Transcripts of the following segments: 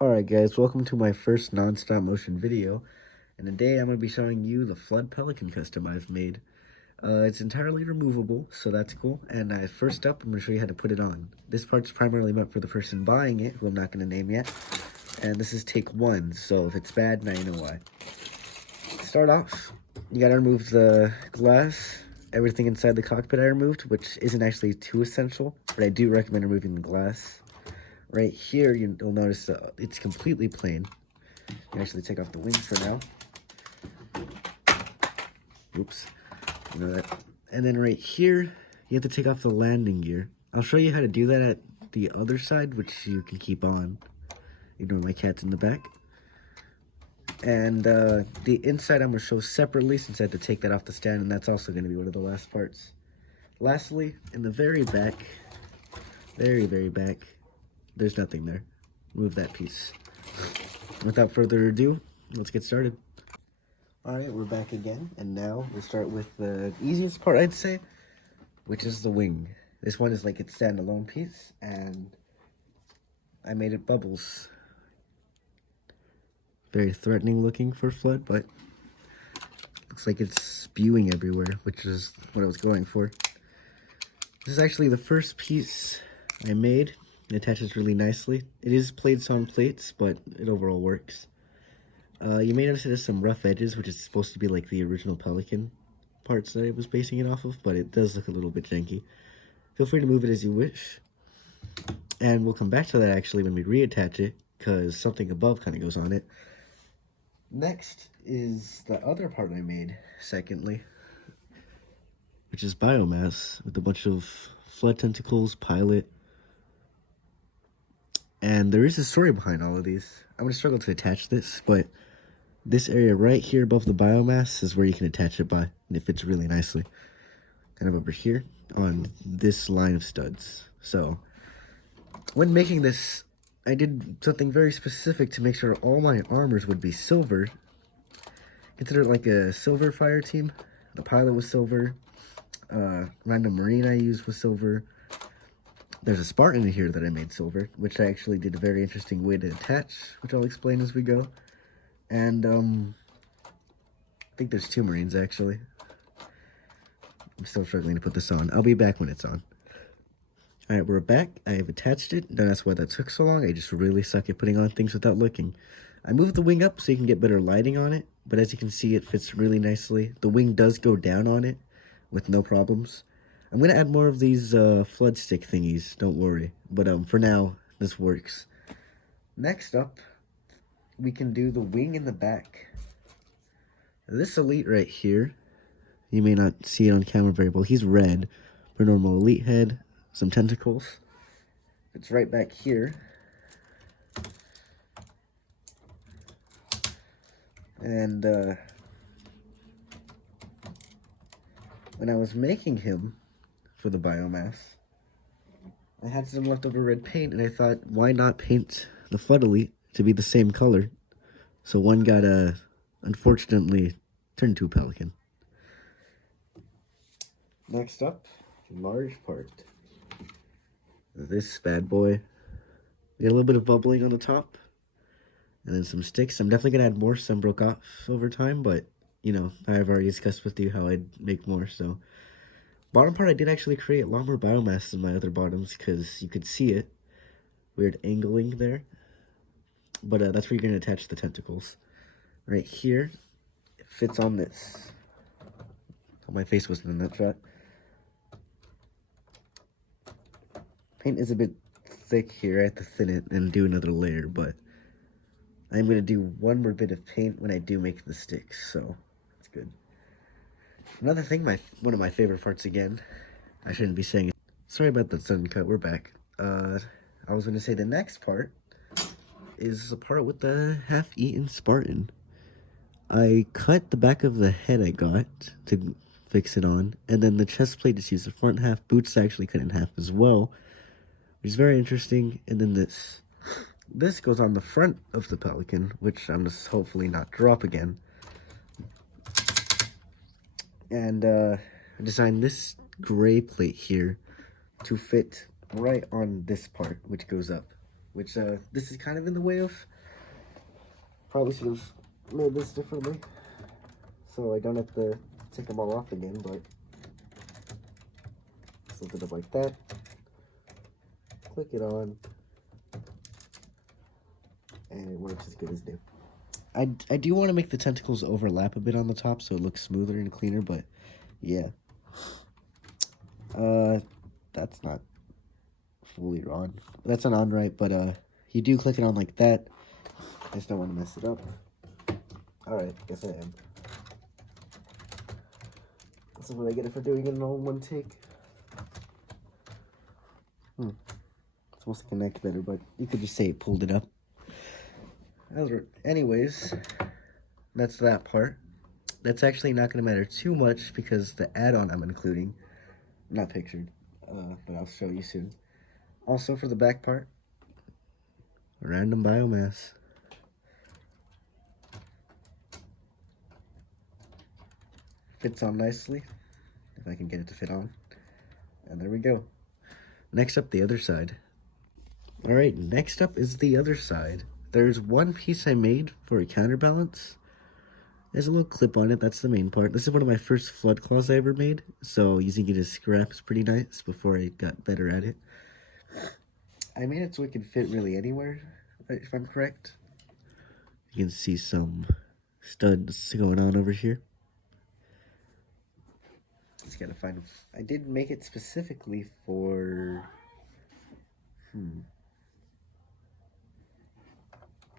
Alright guys, welcome to my first non-stop motion video, and today I'm going to be showing you the flood pelican custom I've made. It's entirely removable, so that's cool, and first up I'm going to show you how to put it on. This part's primarily meant for the person buying it, who I'm not going to name yet, and this is take one, so if it's bad, now you know why. Start off, you gotta remove the glass, everything inside the cockpit I removed, which isn't actually too essential, but I do recommend removing the glass. Right here, you'll notice it's completely plain. You can actually take off the wings for now. Oops, you know that. And then right here, you have to take off the landing gear. I'll show you how to do that at the other side, which you can keep on. Ignore my cats in the back. And the inside I'm going to show separately since I had to take that off the stand, and that's also going to be one of the last parts. Lastly, in the very back, very back, there's nothing there. Remove that piece. Without further ado, let's get started. Alright, we're back again, and now we'll start with the easiest part, I'd say, which is the wing. This one is like its standalone piece, and I made it bubbles. Very threatening looking for flood, but looks like it's spewing everywhere, which is what I was going for. This is actually the first piece I made. It attaches really nicely. It is plates on plates, but it overall works. You may notice it has some rough edges, which is supposed to be like the original Pelican parts that I was basing it off of, but it does look a little bit janky. Feel free to move it as you wish. And we'll come back to that actually when we reattach it, because something above kind of goes on it. Next is the other part I made, secondly, which is biomass with a bunch of flood tentacles, pilot. And there is a story behind all of these. I'm going to struggle to attach this, but this area right here above the biomass is where you can attach it by, and it fits really nicely. Kind of over here on this line of studs. So, when making this, I did something very specific to make sure all my armors would be silver. Consider it like a silver fire team. The pilot was silver. Random marine I used was silver. There's a Spartan in here that I made silver, which I actually did a very interesting way to attach, which I'll explain as we go. And, I think there's two Marines, actually. I'm still struggling to put this on. I'll be back when it's on. Alright, we're back. I have attached it. Don't ask why that took so long. I just really suck at putting on things without looking. I moved the wing up so you can get better lighting on it, but as you can see, it fits really nicely. The wing does go down on it with no problems. I'm going to add more of these flood stick thingies, don't worry. But for now, this works. Next up, we can do the wing in the back. This elite right here, you may not see it on camera very well. He's red for normal elite head, some tentacles. It's right back here. And when I was making him for the biomass, I had some leftover red paint, and I thought, why not paint the flood elite to be the same color? So one got unfortunately turned to a pelican. Next up, large part. This bad boy. We got a little bit of bubbling on the top, and then some sticks. I'm definitely gonna add more. Some broke off over time, but you know, I've already discussed with you how I'd make more, so. Bottom part, I did actually create a lot more biomass than my other bottoms, because you could see it. Weird angling there. But that's where you're going to attach the tentacles. Right here, it fits on this. Oh, my face wasn't in that shot. Paint is a bit thick here. I have to thin it and do another layer, but I'm going to do one more bit of paint when I do make the sticks, so that's good. Another thing, one of my favorite parts again, I shouldn't be saying it. Sorry about that sudden cut, we're back. I was going to say the next part is the part with the half-eaten Spartan. I cut the back of the head I got to fix it on, and then the chest plate just used the front half. Boots actually cut in half as well, which is very interesting. And then this goes on the front of the Pelican, which I'm just hopefully not drop again. And I designed this gray plate here to fit right on this part, which goes up. which this is kind of in the way of. Probably should have made this differently, so I don't have to take them all off again, but flip it up like that, click it on, and it works as good as new. I do want to make the tentacles overlap a bit on the top so it looks smoother and cleaner, but yeah. That's not fully on. That's not on right, but you do click it on like that. I just don't want to mess it up. Alright, guess I am. This is what I get for doing it in all one take. It's supposed to connect better, but you could just say it pulled it up. Anyways, that's that part. That's actually not going to matter too much because the add-on I'm including, not pictured, but I'll show you soon. Also for the back part, random biomass. Fits on nicely, if I can get it to fit on. And there we go. Next up, the other side. Alright, next up is the other side. There's one piece I made for a counterbalance. There's a little clip on it, that's the main part. This is one of my first flood claws I ever made, so using it as scrap is pretty nice before I got better at it. I made it so it can fit really anywhere, if I'm correct. You can see some studs going on over here. Just gotta find. I did make it specifically for.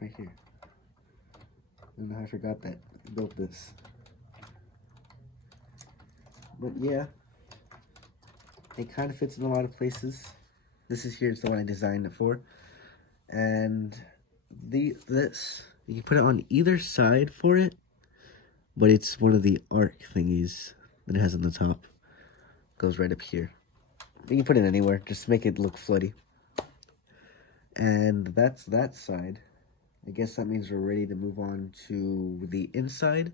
Right here. I don't know how I forgot that. I built this. But yeah, it kind of fits in a lot of places. This is the one I designed it for, and this you can put it on either side for it, but it's one of the arc thingies that it has on the top. Goes right up here. You can put it anywhere, just make it look floody. And that's that side. I guess that means we're ready to move on to the inside,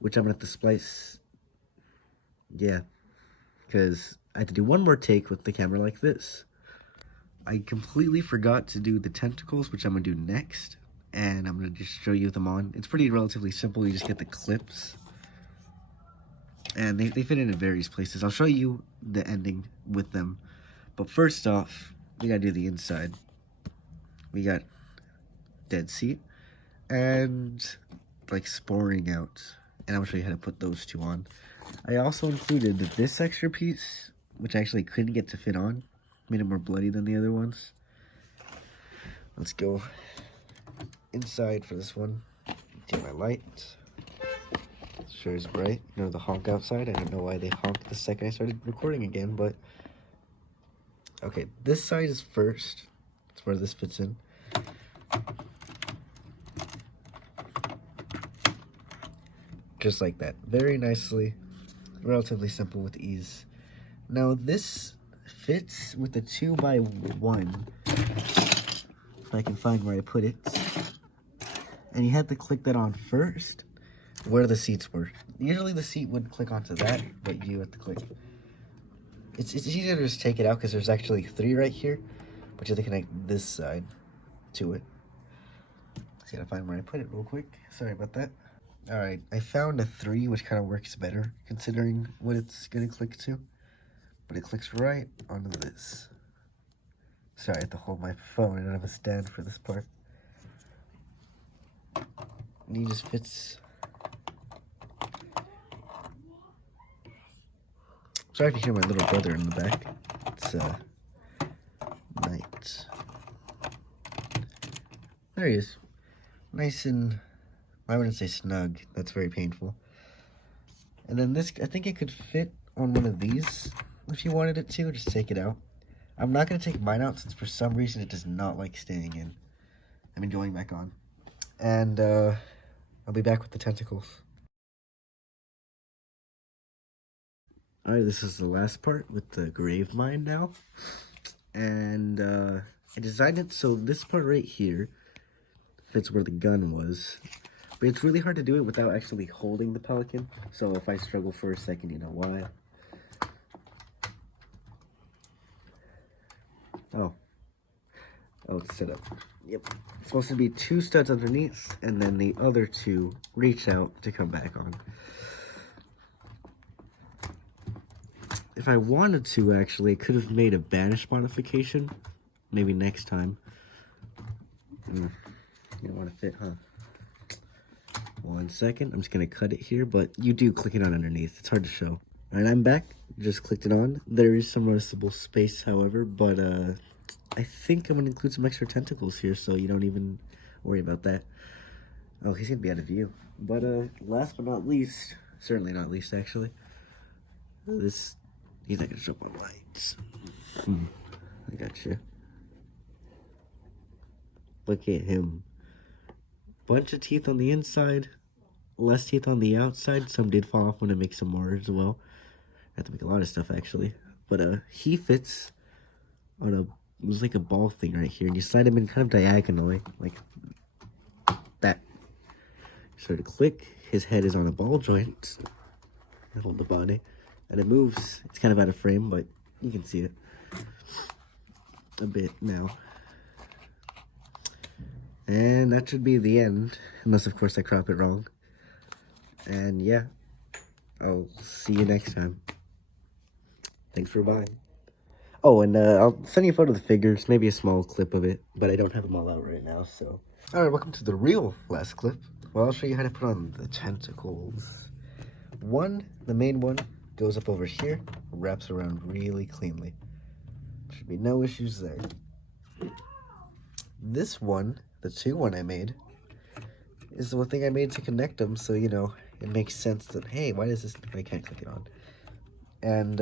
which I'm gonna have to splice. Yeah, because I had to do one more take with the camera like this. I completely forgot to do the tentacles, which I'm gonna do next, and I'm gonna just show you them on. It's pretty relatively simple. You just get the clips, and they fit in various places. I'll show you the ending with them, but first off, we gotta do the inside. We got dead seat and like sporing out, and I'm gonna show you how to put those two on. I also included this extra piece, which I actually couldn't get to fit on. Made it more bloody than the other ones. Let's go inside for this one. Get my light. Sure is bright. You know the honk outside. I don't know why they honked the second I started recording again, but okay, this side is first. That's where this fits in. Just like that. Very nicely. Relatively simple with ease. Now this fits with the 2x1. If I can find where I put it. And you had to click that on first where the seats were. Usually the seat would click onto that, but you have to click. It's easier to just take it out because there's actually 3 right here, but you have to connect this side to it. Just gotta find where I put it real quick. Sorry about that. Alright, I found a 3, which kind of works better considering what it's gonna click to. But it clicks right onto this. Sorry, I have to hold my phone. I don't have a stand for this part. And he just fits. Sorry if you hear my little brother in the back. It's night. There he is. Nice and, I wouldn't say snug. That's very painful. And then this, I think it could fit on one of these. If you wanted it to, just take it out. I'm not going to take mine out since for some reason it does not like staying in. I mean going back on. And I'll be back with the tentacles. Alright, this is the last part with the grave mine now. And I designed it so this part right here fits where the gun was. But it's really hard to do it without actually holding the pelican. So if I struggle for a second, you know why. Oh. Oh, it's set up. Yep. It's supposed to be 2 studs underneath, and then the other 2 reach out to come back on. If I wanted to, actually, I could have made a banish modification. Maybe next time. You don't want to fit, huh? 1 second. I'm just going to cut it here, but you do click it on underneath. It's hard to show. Alright, I'm back. Just clicked it on. There is some noticeable space, however, but I think I'm going to include some extra tentacles here, so you don't even worry about that. Oh, he's going to be out of view. But last but not least, certainly not least, actually, this, he's not going to show up on lights. I gotcha. Look at him. Bunch of teeth on the inside, less teeth on the outside. Some did fall off when I make some more as well. I have to make a lot of stuff, actually. But he fits on a, there's like a ball thing right here, and you slide him in kind of diagonally, like that. So to click, his head is on a ball joint. I hold the body, and it moves. It's kind of out of frame, but you can see it a bit now. And that should be the end, unless of course I crop it wrong. And yeah, I'll see you next time. Thanks for buying. Oh, and I'll send you a photo of the figures, maybe a small clip of it, but I don't have them all out right now, so. Alright, welcome to the real last clip. Well, I'll show you how to put on the tentacles. The main one, goes up over here, wraps around really cleanly. Should be no issues there. This one, the 2 one I made, is the one thing I made to connect them, so, you know, it makes sense that, hey, why does this, I can't click it on. And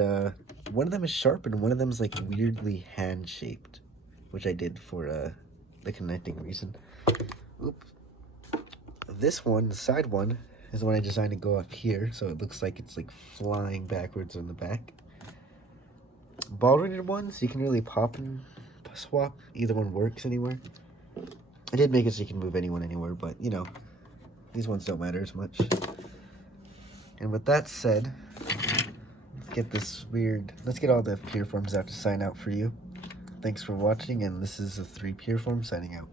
one of them is sharp and one of them is like weirdly hand-shaped, which I did for the connecting reason. Oop. This one, the side one, is the one I designed to go up here, so it looks like it's like flying backwards in the back. Ball-ringed ones, you can really pop and swap. Either one works anywhere. I did make it so you can move anyone anywhere, but, you know, these ones don't matter as much. And with that said, let's get all the pure forms out to sign out for you. Thanks for watching, and this is the 3 pure forms signing out.